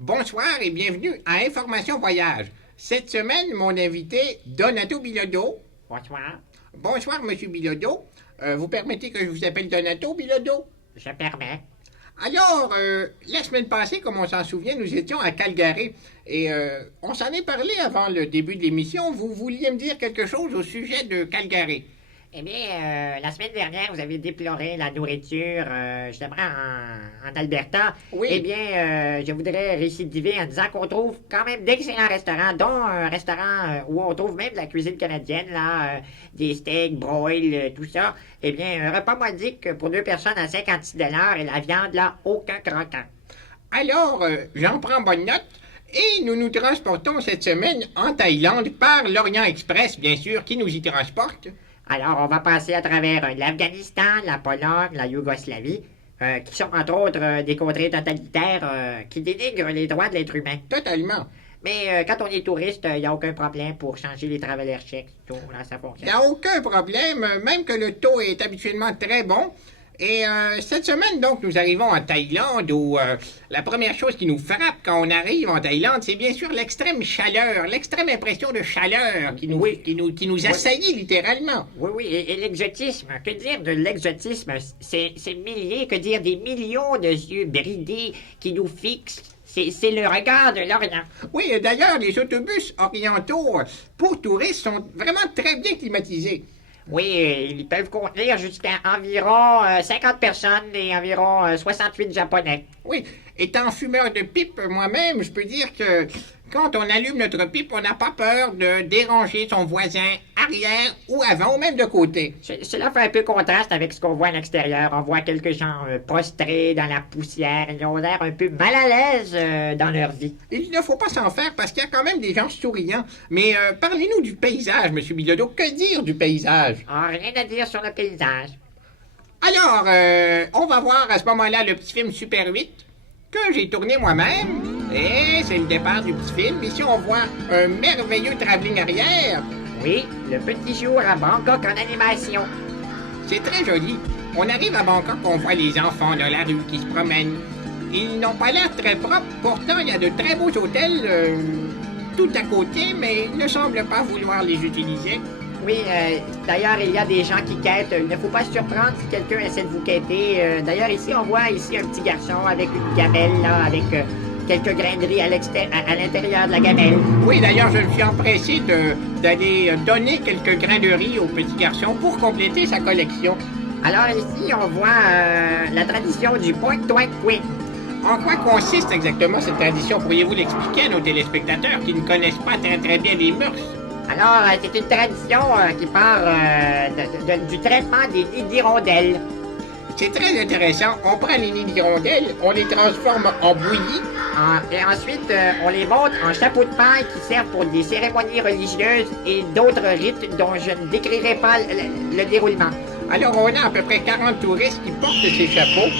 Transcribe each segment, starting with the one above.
Bonsoir et bienvenue à Information Voyage. Cette semaine, mon invité, Donato Bilodeau. Bonsoir, Bonsoir, Monsieur Bilodeau. Vous permettez que je vous appelle Donato Bilodeau? je permets. Alors, la semaine passée, comme on s'en souvient, nous étions à Calgary et on s'en est parlé avant le début de l'émission. Vous vouliez me dire quelque chose au sujet de Calgary. Eh bien, la semaine dernière, vous avez déploré la nourriture, justement, en Alberta. Oui. Eh bien, je voudrais récidiver en disant qu'on trouve quand même d'excellents restaurants, dont un restaurant où on trouve même de la cuisine canadienne, là, des steaks, broil, tout ça. Eh bien, un repas modique pour deux personnes à 56 et la viande, là, aucun croquant. Alors, j'en prends bonne note. Et nous nous transportons cette semaine en Thaïlande par l'Orient Express, bien sûr, qui nous y transporte. Alors, on va passer à travers l'Afghanistan, la Pologne, la Yougoslavie, qui sont entre autres des contrées totalitaires qui dénigrent les droits de l'être humain. Totalement. Mais quand on est touriste, il n'y a aucun problème pour changer les traveler checks. Tout, là, ça Il fonctionne. n'y a aucun problème, même que le taux est habituellement très bon. Et cette semaine, donc, nous arrivons en Thaïlande où la première chose qui nous frappe quand on arrive en Thaïlande, c'est bien sûr l'extrême chaleur, l'extrême impression de chaleur qui nous, Oui. qui nous assaillit littéralement. Oui, oui, et l'exotisme. Que dire de l'exotisme? C'est milliers, que dire des millions de yeux bridés qui nous fixent. C'est le regard de l'Orient. Oui, et d'ailleurs, les autobus orientaux pour touristes sont vraiment très bien climatisés. Oui, ils peuvent contenir jusqu'à environ 50 personnes et environ 68 Japonais. Oui, étant fumeur de pipe moi-même, je peux dire que quand on allume notre pipe, on n'a pas peur de déranger son voisin arrière ou avant ou même de côté. Cela fait un peu contraste avec ce qu'on voit à l'extérieur. On voit quelques gens prostrés dans la poussière. Ils ont l'air un peu mal à l'aise dans leur vie. Il ne faut pas s'en faire parce qu'il y a quand même des gens souriants. Mais parlez-nous du paysage, Monsieur Bilodeau. Que dire du paysage? Ah, rien à dire sur le paysage. Alors, on va voir à ce moment-là le petit film Super 8 que j'ai tourné moi-même. Et c'est le départ du petit film. Ici, on voit un merveilleux travelling arrière. Oui, le petit jour à Bangkok en animation. C'est très joli. On arrive à Bangkok, on voit les enfants de la rue qui se promènent. Ils n'ont pas l'air très propres, pourtant il y a de très beaux hôtels tout à côté, mais ils ne semblent pas vouloir les utiliser. Oui, d'ailleurs, il y a des gens qui quêtent. Il ne faut pas se surprendre si quelqu'un essaie de vous quêter. D'ailleurs, ici, on voit ici un petit garçon avec une gamelle, là, avec quelques graineries à l'intérieur de la gamelle. Oui, d'ailleurs, je me suis empressé d'aller donner quelques grains de riz au petit garçon pour compléter sa collection. Alors ici, on voit la tradition du point toin queen. En quoi consiste exactement cette tradition? Pourriez-vous l'expliquer à nos téléspectateurs qui ne connaissent pas très très bien les mœurs? Alors, c'est une tradition qui part du traitement des nids d'hirondelles. C'est très intéressant. On prend les nids d'hirondelles, on les transforme en bouillie. Et ensuite, on les monte en chapeaux de paille qui servent pour des cérémonies religieuses et d'autres rites dont je ne décrirai pas le déroulement. Alors, on a à peu près 40 touristes qui portent ces chapeaux.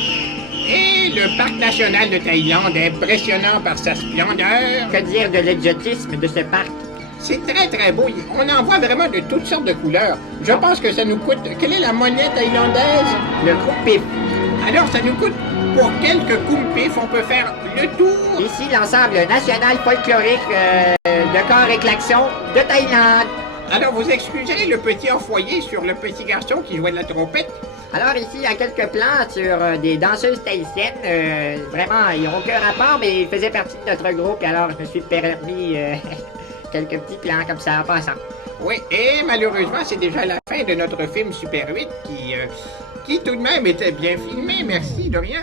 Et le parc national de Thaïlande, impressionnant par sa splendeur. Que dire de l'exotisme de ce parc? C'est très très beau. On en voit vraiment de toutes sortes de couleurs. Je pense que ça nous coûte... Quelle est la monnaie thaïlandaise? Le Krumpif. Alors, ça nous coûte pour quelques kumpif. On peut faire le tour. Ici, l'ensemble national folklorique de corps et klaxon de Thaïlande. Alors, vous excuserez le petit enfoyé sur le petit garçon qui jouait de la trompette? Alors ici, il y a quelques plans sur des danseuses tahitiennes. Vraiment, ils n'ont aucun rapport, mais ils faisaient partie de notre groupe. Et alors, je me suis permis quelques petits plans comme ça en passant. Oui, et malheureusement, c'est déjà la fin de notre film Super 8 qui tout de même était bien filmé, merci de rien.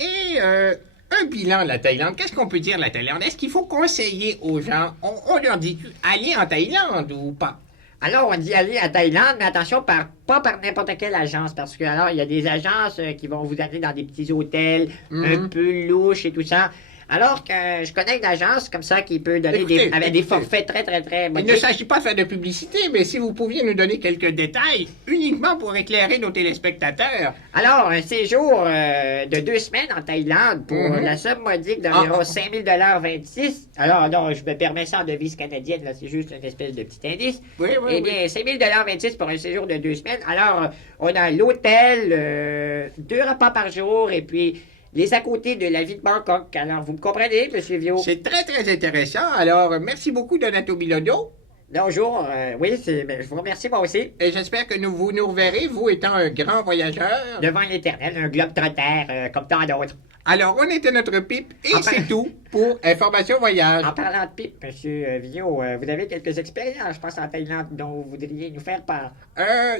Et un bilan de la Thaïlande, qu'est-ce qu'on peut dire de la Thaïlande? Est-ce qu'il faut conseiller aux gens, on leur dit aller en Thaïlande ou pas? Alors, on dit aller à Thaïlande, mais attention, pas par n'importe quelle agence, parce que alors, il y a des agences qui vont vous amener dans des petits hôtels un peu louches et tout ça. Alors que je connais une agence comme ça qui peut donner avec des forfaits très, très, très Il ne modiques. s'agit pas de faire de publicité, mais si vous pouviez nous donner quelques détails, uniquement pour éclairer nos téléspectateurs. Alors, un séjour de 2 semaines en Thaïlande pour la somme modique d'environ 5 000 26. Alors, non, je me permets ça en devise canadienne, là, c'est juste une espèce de petit indice. Oui, Eh bien, 5 000 26 pour un séjour de 2 semaines. Alors, on a l'hôtel, 2 repas par jour, et puis les à côté de la vie de Bangkok. Alors, vous me comprenez, Monsieur Vio? C'est très, très intéressant. Alors, merci beaucoup, Donato Bilodeau. Bonjour, oui, je vous remercie moi aussi. Et j'espère que vous nous reverrez, vous étant un grand voyageur. Devant l'éternel, un globe trotter comme tant d'autres. Alors, on était notre pipe et Ah, c'est ben- tout pour Information Voyage. En parlant de pipe, Monsieur Vio, vous avez quelques expériences, je pense, en Thaïlande dont vous voudriez nous faire part.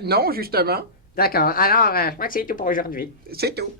Non, justement, D'accord, alors, je crois que c'est tout pour aujourd'hui. c'est tout.